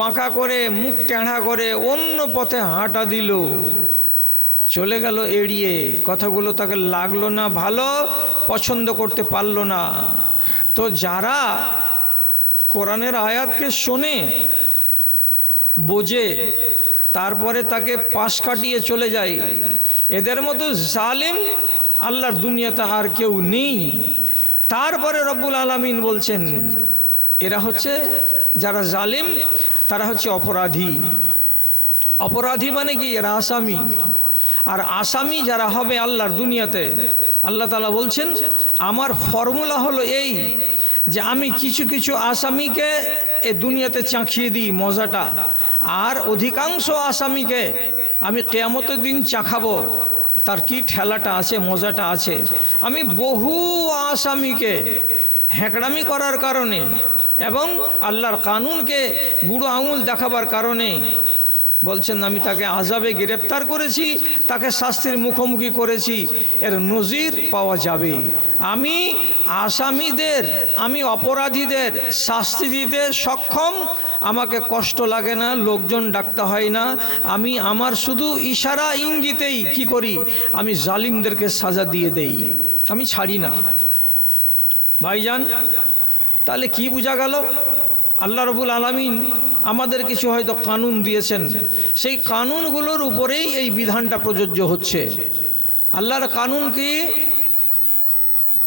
বাঁকা করে মুখ টেঁড়া করে অন্য পথে হাঁটা দিল, চলে গেল এড়িয়ে। কথাগুলো তাকে লাগলো না, ভালো পছন্দ করতে পারলো না। তো যারা কোরআনের আয়াতকে শোনে, বোঝে, তারপরে তাকে পাশ কাটিয়ে চলে যায়, এদের মতো জালিম আল্লাহর দুনিয়াতে আর কেউ নেই। তারপরে রব্বুল আলামিন বলছেন এরা হচ্ছে যারা জালিম, তারা হচ্ছে অপরাধী। অপরাধী মানে কি? এরা আসামি। আর আসামি যারা হবে আল্লাহর দুনিয়াতে, আল্লাহ তাআলা বলছেন আমার ফর্মুলা হলো এই যে আমি কিছু কিছু আসামিকে এ দুনিয়াতে চাখিয়ে দিই মজাটা, আর অধিকাংশ আসামিকে আমি কিয়ামতের দিন চাখাবো তার কি ঠেলাটা আছে, মজাটা আছে। আমি বহু আসামিকে হ্যাঁকড়ামি করার কারণে এবং আল্লাহর কানুনকে বুড়ো আঙুল দেখাবার কারণে বলছেন আমি তাকে আযাবে গ্রেপ্তার করেছি, তাকে শাস্তির মুখোমুখি করেছি, এর নজির পাওয়া যাবে। আমি আসামিদের, আমি অপরাধীদের শাস্তি দিতে সক্ষম। আমাকে কষ্ট লাগে না, লোকজন ডাকতে হয় না, আমি আমার শুধু ইশারা ইঙ্গিতেই কি করি, আমি জালিমদেরকে সাজা দিয়ে দেই, আমি ছাড়ি না। ভাইজান, তাহলে কি বোঝা গেল? আল্লাহ রাব্বুল আলামিন আমাদের কিছু হয়তো কানুন দিয়েছেন, সেই কানুনগুলোর উপরেই এই বিধানটা প্রযোজ্য হচ্ছে। আল্লাহর কানুন কি?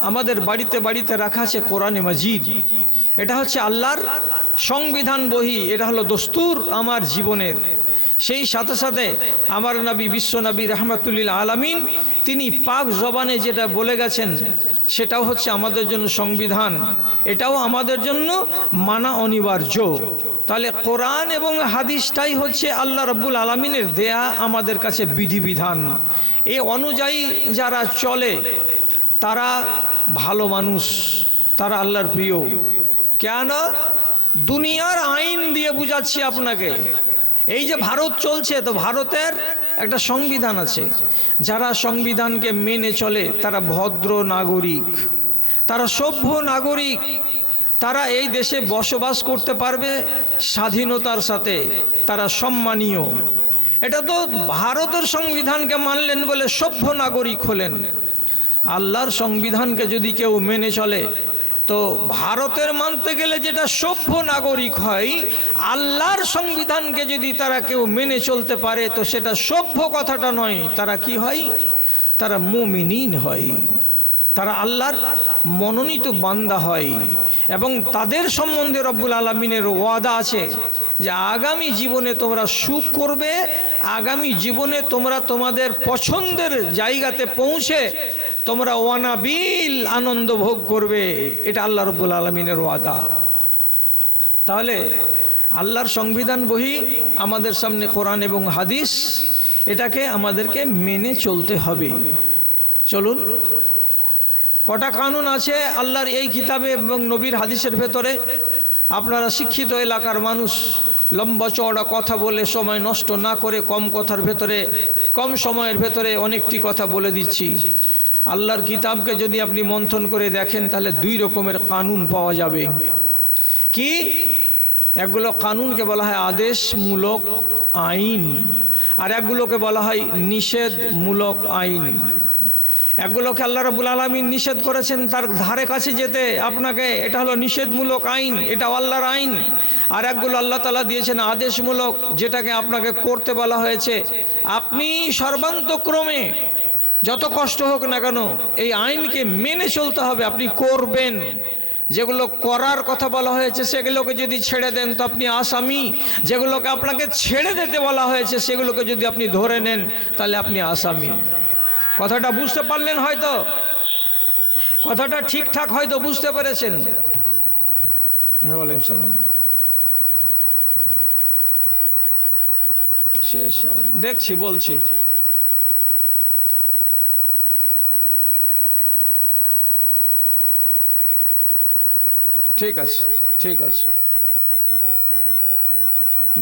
আমাদের বাড়িতে বাড়িতে রাখা আছে কোরআনে মাজিদ। এটা হচ্ছে আল্লাহর সংবিধান বহি, এটা হলো দস্তুর আমার জীবনের। সেই সাথে সাথে আমার নবী, বিশ্ব নবী রাহমাতুল্লিল আলামিন, তিনি পাক জবানে যেটা বলে গেছেন সেটাও হচ্ছে আমাদের জন্য সংবিধান, এটাও আমাদের জন্য মানা অনিবার্য। তাহলে কোরআন এবং হাদিসটাই হচ্ছে আল্লাহ রাব্বুল আলামিনের দেয়া আমাদের কাছে বিধিবিধান। এই অনুযায়ী যারা চলে তারা ভালো মানুষ, তারা আল্লাহর প্রিয়। কেন? দুনিয়ার আইন দিয়ে বুঝাচ্ছি আপনাকে। এই যে ভারত চলছে, তো ভারতের একটা সংবিধান আছে। যারা সংবিধানকে মেনে চলে তারা ভদ্র নাগরিক, তারা সভ্য নাগরিক, তারা এই দেশে বসবাস করতে পারবে স্বাধীনতার সাথে, তারা সম্মানীয়। এটা তো ভারতের সংবিধানকে মানলেন বলে সভ্য নাগরিক হলেন। আল্লাহর সংবিধানকে যদি কেউ মেনে চলে, তো ভারতের মানতে গেলে যেটা সভ্য নাগরিক হয়, আল্লাহর সংবিধানকে যদি তারা কেউ মেনে চলতে পারে তো সেটা সভ্য কথাটা নয়, তারা কি হয়? তারা মুমিনিন হয়, তারা আল্লাহর মনোনীত বান্দা হয়। এবং তাদের সম্বন্ধে রব্বুল আলামিনের ওয়াদা আছে যে আগামী জীবনে তোমরা সুখ করবে, আগামী জীবনে তোমরা তোমাদের পছন্দের জায়গাতে পৌঁছে তোমরা ওয়ানাবিল আনন্দ ভোগ করবে। এটা আল্লাহ রাব্বুল আলামিনের ওয়াদা। তাহলে আল্লাহর সংবিধান বহি আমাদের সামনে কোরআন এবং হাদিস, এটাকে আমাদেরকে মেনে চলতে হবে। চলুন, কটা কানুন আছে আল্লাহর এই কিতাবে এবং নবীর হাদিসের ভেতরে। আপনারা শিক্ষিত এলাকার মানুষ, লম্বা চওড়া কথা বলে সময় নষ্ট না করে কম কথার ভেতরে, কম সময়ের ভেতরে অনেকটি কথা বলে দিচ্ছি। আল্লাহর কিতাবকে যদি আপনি মন্থন করে দেখেন তাহলে দুই রকমের কানুন পাওয়া যাবে। কি? একগুলো কানুনকে বলা হয় আদেশমূলক আইন, আর একগুলোকে বলা হয় নিষেধমূলক আইন। একগুলোকে আল্লাহ রাব্বুল আলামিন নিষেধ করেছেন তার ধারে কাছে যেতে আপনাকে, এটা হলো নিষেধমূলক আইন, এটা আল্লাহর আইন। আর একগুলো আল্লাহ তাআলা দিয়েছেন আদেশমূলক, যেটাকে আপনাকে করতে বলা হয়েছে। আপনি সর্বান্তক্রমে যত কষ্ট হোক না কেন এই আইনকে মেনে চলতে হবে, আপনি করবেন। যেগুলো করার কথা বলা হয়েছে সেগুলোকে যদি ছেড়ে দেন তো আপনি আসামি। যেগুলোকে আপনাকে ছেড়ে দিতে বলা হয়েছে সেগুলোকে যদি আপনি ধরে নেন তাহলে আপনি আসামি। কথাটা বুঝতে পারলেন? হয়তো কথাটা ঠিকঠাক হয়তো বুঝতে পেরেছেন। ওয়ালাইকুম সালাম। শেষ দেখছি, বলছি। ঠিক আছে, ঠিক আছে।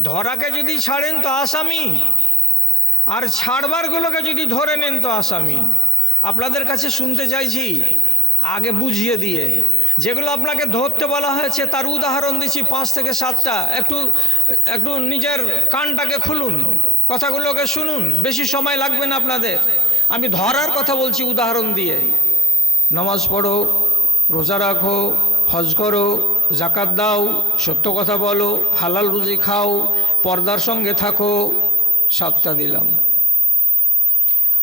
ধরাকে যদি ছাড়েন তো আসামি, আর ছাড়বারগুলোকে যদি ধরে নেন তো আসামি। আপনাদের কাছে শুনতে চাইছি, আগে বুঝিয়ে দিয়ে যেগুলো আপনাকে ধরতে বলা হয়েছে তার উদাহরণ দিচ্ছি 5 থেকে 7টা। একটু নিজের কানটাকে খুলুন, কথাগুলোকে শুনুন, বেশি সময় লাগবে না আপনাদের। আমি ধরার কথা বলছি উদাহরণ দিয়ে। নামাজ পড়ো, রোজা রাখো, হজ করো, জাকাত দাও, সত্য কথা বলো, হালাল রুজি খাও, পর্দার সঙ্গে থাকো, 7টা দিলাম।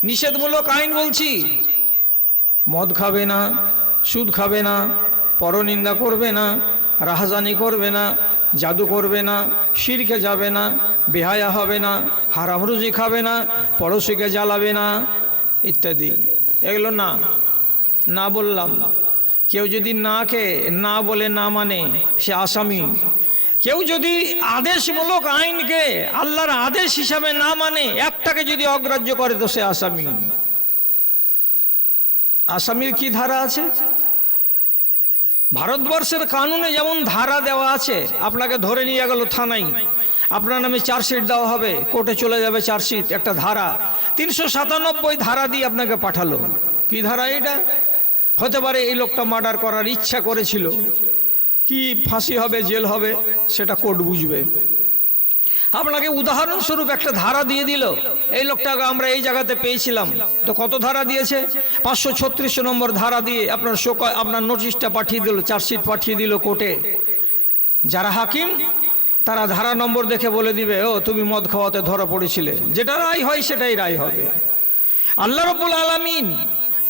নিষেধমূলক আইন বলছি, মদ খাবে না, সুদ খাবে না, পরনিন্দা করবে না, রাহাজানি করবে না, জাদু করবে না, শিরকে যাবে না, বেহায়া হবে না, হারাম রুজি খাবে না, পড়োশিকে জ্বালাবে না, ইত্যাদি। এগুলো না বললাম। কেউ যদি না বলে না মানে সে আসামি। কেউ যদি আদেশমূলক আইনকে আল্লাহর আদেশ হিসাবে না মানে, একটাকে যদি অগ্রাহ্য করে তো সে আসামি। আসামির কি ধারা আছে? ভারতবর্ষের কানুনে যেমন ধারা দেওয়া আছে, আপনাকে ধরে নিয়ে গেল থানায়, আপনার নামে চার্জশিট দেওয়া হবে, কোর্টে চলে যাবে চার্জশিট, একটা ধারা 397 ধারা দিয়ে আপনাকে পাঠালো। কি ধারা এটা? হতে পারে এই লোকটা মার্ডার করার ইচ্ছা করেছিল, কি ফাঁসি হবে, জেল হবে, সেটা কোর্ট বুঝবে। আপনাকে উদাহরণস্বরূপ একটা ধারা দিয়ে দিল, এই লোকটাকে আমরা এই জায়গাতে পেয়েছিলাম, তো কত ধারা দিয়েছে? 536 নম্বর ধারা দিয়ে আপনার নোটিশটা পাঠিয়ে দিল, চার্জশিট পাঠিয়ে দিল কোর্টে। যারা হাকিম তারা ধারা নম্বর দেখে বলে দিবে, ও তুমি মদ খাওয়াতে ধরা পড়েছিলে, যেটা রায় হয় সেটাই রায় হবে। আল্লাহ রাব্বুল আলামিন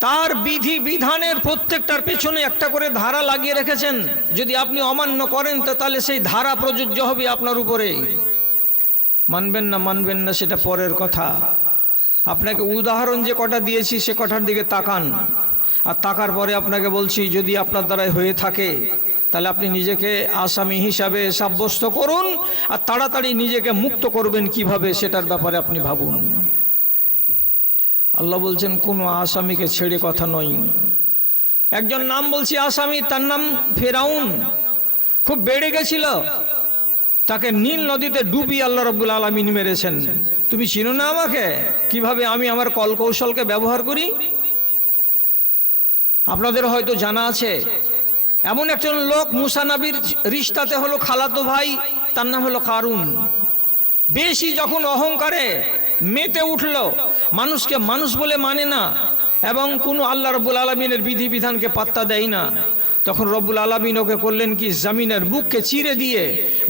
তার বিধি বিধানের প্রত্যেকটার পেছনে একটা করে ধারা লাগিয়ে রেখেছেন। যদি আপনি অমান্য করেন তো তাহলে সেই ধারা প্রযোজ্য হবে আপনার উপরে। মানবেন না সেটা পরের কথা। আপনাকে উদাহরণ যে কটা দিয়েছি সে কটার দিকে তাকান, আর তাকার পরে আপনাকে বলছি যদি আপনার দ্বারাই হয়ে থাকে তাহলে আপনি নিজেকে আসামি হিসাবে সাব্যস্ত করুন, আর তাড়াতাড়ি নিজেকে মুক্ত করবেন কিভাবে সেটার ব্যাপারে আপনি ভাবুন। আল্লাহ বলছেন কোনো আসামিকে ছেড়ে কথা নয়। একজন নাম বলছি আসামি, তার নাম ফেরাউন, খুব বেড়ে গেছিল, তাকে নীল নদীতে ডুবিয়ে আল্লাহ রাব্বুল আলামিন মেরেছেন। তুমি চিনো না আমাকে, কিভাবে আমি আমার কলকৌশলকে ব্যবহার করি? আপনাদের হয়তো জানা আছে, এমন একজন লোক মুসা নবীর রিশতাতে হলো খালাতো ভাই, তার নাম হলো কারুন। বেশি যখন অহংকারে মেতে উঠল, মানুষকে মানুষ বলে মানে না এবং কোনো আল্লাহ রব্বুল আলমিনের বিধিবিধানকে পাত্তা দেয় না, তখন রব্বুল আলামিন ওকে করলেন কি, জমিনের বুককে চিরে দিয়ে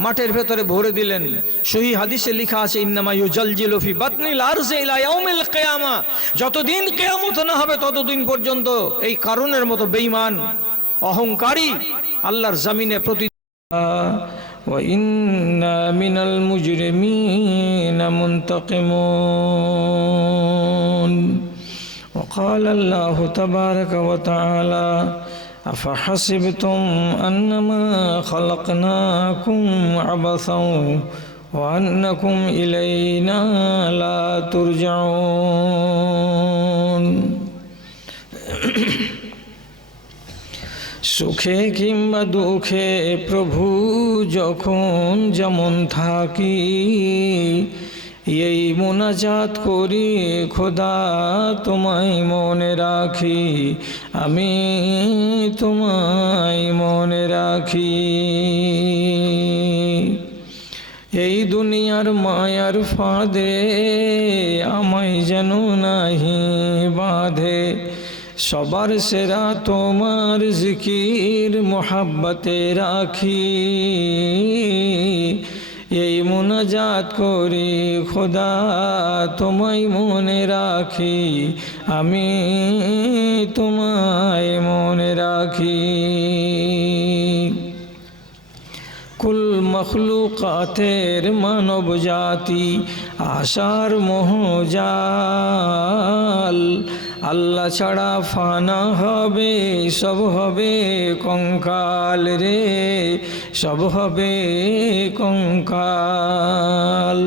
মাঠের ভেতরে ভরে দিলেন। সহি হাদিসে লেখা আছে, ইন্নামা ইউজালজিলু ফি বাতনিল আরজি ইলা ইয়াউমিল কিয়ামা, যতদিন কিয়ামত না হবে ততদিন পর্যন্ত এই কারণের মতো বেঈমান অহংকারী আল্লাহর জমিনে প্রতি ওয়া ইন্না মিনাল মুজরিমিনা মুনতাকিমুন। وقال الله تبارك وتعالى أفحسبتم أنما خلقناكم عبثا وأنكم إلينا لا ترجعون। সুখে কিংবা দুঃখে প্রভু যখন যেমন থাকি, এই মোনাজাত করি খোদা তোমায় মনে রাখি, আমি তোমায় মনে রাখি। এই দুনিয়ার মায়ার ফাঁদে আমায় যেন নাহি বাঁধে, সবার সেরা তোমার জিকির মোহাব্বতে রাখি, এই মোনাজাত করি খোদা তোমায় মনে রাখি, আমি তোমায় মনে রাখি। কুল মখলুকাতের মানব জাতি আশার মোহজাল, আল্লাহ ছাড়া ফানা হবে, সব হবে কঙ্কাল রে, সব হবে কঙ্কাল।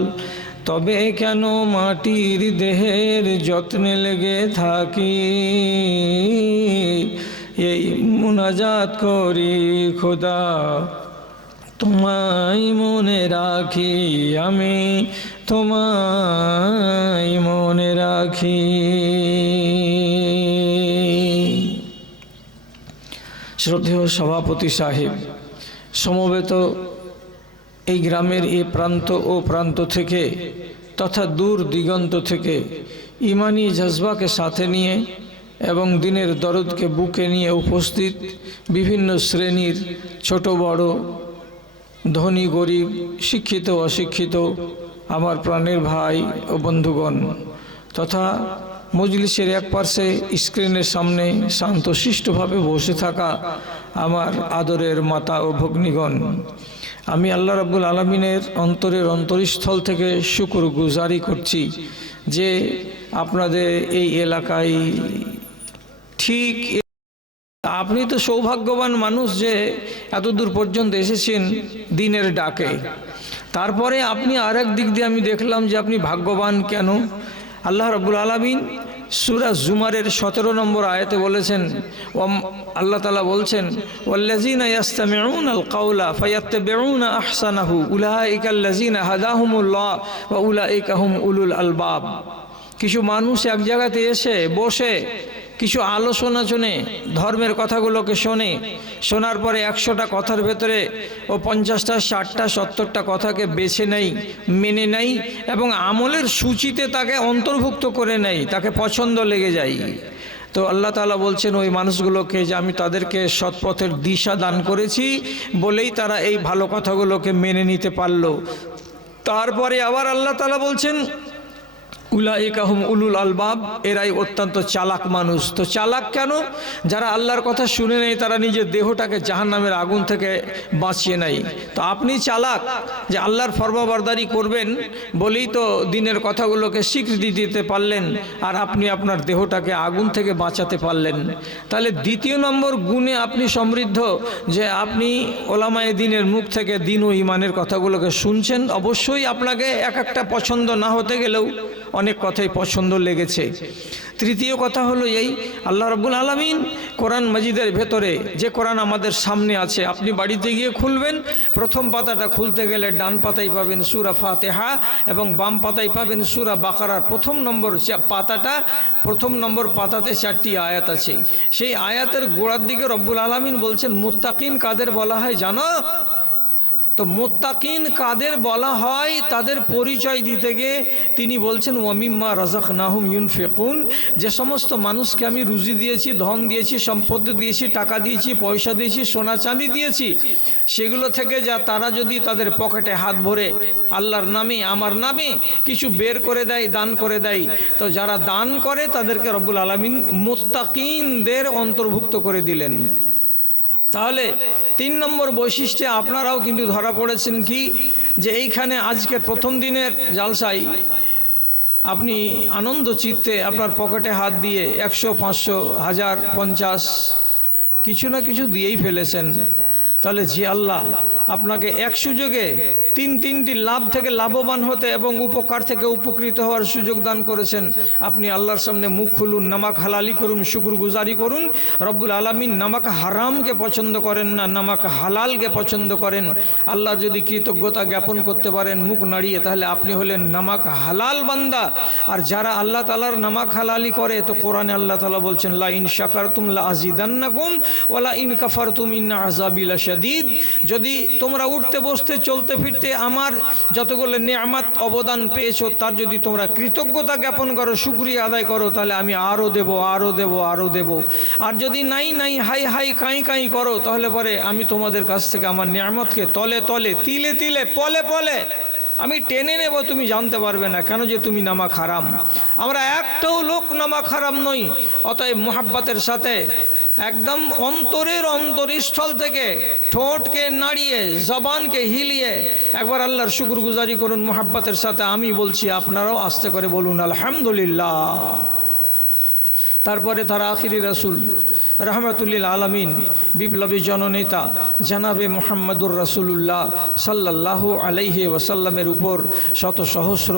তবে কেন মাটির দেহের যত্নে লেগে থাকি, এই মুনাজাত করি খোদা তোমায় মনে রাখি, আমি তোমায় মনে রাখি। শ্রদ্ধেয় সভাপতি সাহেব, সমবেত এই গ্রামের এই প্রান্ত ও প্রান্ত থেকে তথা দূর দিগন্ত থেকে ইমানি জজবাকে সাথে নিয়ে এবং দিনের দরদকে বুকে নিয়ে উপস্থিত বিভিন্ন শ্রেণীর ছোট বড়, ধনী গরিব, শিক্ষিত অশিক্ষিত আমার প্রাণের ভাই ও বন্ধুগণ তথা মজলিসের এক পার্শ্বে স্ক্রিনের সামনে শান্তশিষ্টভাবে বসে থাকা আমার আদরের মাতা ও ভগ্নীগণ, আমি আল্লাহ রাব্বুল আলামিনের অন্তরের অন্তরস্থল থেকে শুকরগুজারি করছি যে আপনাদের এই এলাকায় ঠিক আপনি তো সৌভাগ্যবান মানুষ যে এত দূর পর্যন্ত এসেছেন দিনের ডাকে। তারপরে আপনি আরেক দিক দিয়ে আমি দেখলাম যে আপনি ভাগ্যবান কেন। আল্লাহ রাব্বুল আলামিন সূরা জুমারের 17 নম্বর আয়াতে বলেছেন, আল্লাহ তাআলা বলছেন, ওয়াল্লাযীনা ইয়াসতামিউনাল কাওলা ফায়াত্তাবিউনা আহসানাহু উলাইকাল্লাযীনা হাদাহুমুল্লাহ ওয়া উলাইকা হুম উলুল আলবাব। কিছু মানুষ এক জায়গাতে এসে বসে কিছু আলোচনা শুনে, ধর্মের কথাগুলোকে শোনার পরে 100টা কথার ভেতরে ও 50টা 60টা 70টা কথাকে বেছে নেই, মেনে নেই এবং আমলের সূচিতে তাকে অন্তর্ভুক্ত করে নেই, তাকে পছন্দ লেগে যায়। তো আল্লাহ তাআলা বলছেন ওই মানুষগুলোকে যে আমি তাদেরকে সৎপথের দিশা দান করেছি বলেই তারা এই ভালো কথাগুলোকে মেনে নিতে পারলো। তারপরে আবার আল্লাহ তাআলা বলছেন উলাইকা হুম উলুল আলবাব, এরাই অত্যন্ত চালাক মানুষ। তো চালাক কেন? যারা আল্লাহর কথা শুনে নেয় তারা নিজের দেহটাকে জাহান্নামের আগুন থেকে বাঁচিয়ে নেয়। তো আপনি চালাক যে আল্লাহর ফরমাবরদারি করবেন বলেই তো দিনের কথাগুলোকে স্বীকৃতি দিতে পারলেন আর আপনি আপনার দেহটাকে আগুন থেকে বাঁচাতে পারলেন। তাহলে দ্বিতীয় নম্বর গুণে আপনি সমৃদ্ধ যে আপনি ওলামায়ে দ্বীনের মুখ থেকে দ্বীন ও ঈমানের কথাগুলোকে শুনছেন। অবশ্যই আপনাকে এক একটা পছন্দ না হতে গেলেও অনেক কথাই পছন্দ লেগেছে। তৃতীয় কথা হলো এই, আল্লাহ রাব্বুল আলামিন কোরআন মাজিদের ভেতরে যে কোরআন আমাদের সামনে আছে, আপনি বাড়িতে গিয়ে খুলবেন, প্রথম পাতাটা খুলতে গেলে ডান পাতায় পাবেন সূরা ফাতিহা এবং বাম পাতায় পাবেন সূরা বাকারার প্রথম নম্বর পাতাতে 4টি আয়াত আছে। সেই আয়াতের গোড়ার দিকে রব্বুল আলামিন বলছেন মুত্তাকিন কাদের বলা হয় জানো? তো মুত্তাকিন কাদের বলা হয় তাদের পরিচয় দিতে গিয়ে তিনি বলছেন ওয়ামিম্মা রাযাকনাহুম ইউনফিকুন, যে সমস্ত মানুষকে আমি রুজি দিয়েছি, ধন দিয়েছি, সম্পত্তি দিয়েছি, টাকা দিয়েছি, পয়সা দিয়েছি, সোনা চাঁদি দিয়েছি, সেগুলো থেকে যা তারা যদি তাদের পকেটে হাত ভরে আল্লাহর নামে আমার নামে কিছু বের করে দেয়, দান করে দেয়, তো যারা দান করে তাদেরকে রব্বুল আলামিন মুত্তাকিনদের অন্তর্ভুক্ত করে দিলেন। তাহলে 3 নম্বর বৈশিষ্ট্যে আপনারাও কিন্তু ধরা পড়েছেন কি যে এইখানে আজকের প্রথম দিনের জালসায় আপনি আনন্দ চিত্তে আপনার পকেটে হাত দিয়ে 100, 500, 1000, 50 কিছু না কিছু দিয়েই ফেলেছেন। তাহলে জি আল্লাহ আপনাকে এক সুযোগে তিনটি লাভ থেকে লাভবান হতে এবং উপকার থেকে উপকৃত হওয়ার সুযোগ দান করেছেন। আপনি আল্লাহর সামনে মুখ খুলুন, নামাক হালালি করুন, শুকরগুজারি করুন। রব্বুল আলামিন নামাক হারামকে পছন্দ করেন না, নামাক হালালকে পছন্দ করেন। আল্লাহ যদি কৃতজ্ঞতা জ্ঞাপন করতে পারেন মুখ নাড়িয়ে, তাহলে আপনি হলেন নামাক হালাল বান্দা। আর যারা আল্লাহ তাআলার নামাক হালালি করে, তো কোরআনে আল্লাহ তাআলা বলছেন লা ইন শাকারতুম লা আযিদান্নাকুম ওয়া লা ইন কাফারতুম ইন্না আযাবি লাশাদীদ। যদি তোমরা উঠতে বসতে চলতে ফিরতে আমার যতগুলো নেয়ামত অবদান পেয়েছো তার যদি তোমরা কৃতজ্ঞতা জ্ঞাপন করো, শুকরিয়া আদায় করো, তাহলে আমি আরও দেব। আর যদি নাই হাই কাই করো, তাহলে পরে আমি তোমাদের কাছ থেকে আমার নেয়ামতকে তলে তিলে পলে আমি টেনে নেব, তুমি জানতে পারবে না কেন যে তুমি নামাক হারাম। আমরা একটাও লোক নামাক হারাম নই। অতএব মুহাব্বতের সাথে একদম অন্তরের অন্তরস্থল থেকে ঠোঁটকে নাড়িয়ে জবানকে হিলিয়ে একবার আল্লাহর শুকরগুজারি করুন মুহাব্বতের সাথে। আমি বলছি আপনারাও আস্তে করে বলুন আলহামদুলিল্লাহ। তারপরে তার আখিরি রাসূল রহমাতুল্লিল আলামিন বিপ্লবী জননেতা জানাবে মুহাম্মদুর রাসূলুল্লাহ সাল্লাল্লাহু আলাইহি ওয়াসাল্লামের উপর শত সহস্র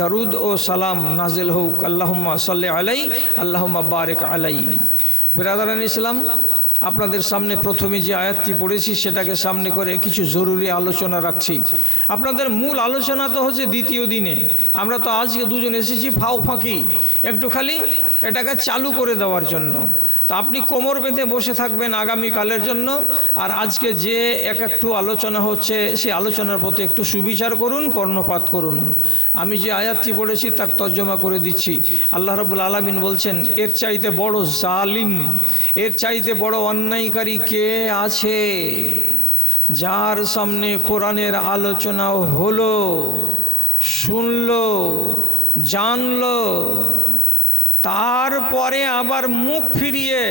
দরুদ ও সালাম নাজিল হোক। আল্লাহুম্মা সাল্লি আলাই, আল্লাহুম্মা বারিক আলাই। বিরাদারান ইসলাম, আপনাদের সামনে প্রথমে যে আয়াতটি পড়েছি সেটাকে সামনে করে কিছু জরুরি আলোচনা রাখছি। আপনাদের মূল আলোচনা তো হচ্ছে দ্বিতীয় দিনে। আমরা তো আজকে দুজন এসেছি ফাঁকি একটু খালি এটাকে চালু করে দেওয়ার জন্য। তা আপনি কোমর বেঁধে বসে থাকবেন আগামীকালের জন্য। আর আজকে যে একটু আলোচনা হচ্ছে সেই আলোচনার প্রতি একটু সুবিচার করুন, কর্ণপাত করুন। আমি যে আয়াতটি পড়েছি তার তর্জমা করে দিচ্ছি। আল্লাহ রাব্বুল আলামিন বলছেন, এর চাইতে বড় জালিম, এর চাইতে বড় অন্যায়কারী কে আছে, যার সামনে কোরআনের আলোচনা হলো, শুনলো, জানলো, তারপরে আবার মুখ ফিরিয়ে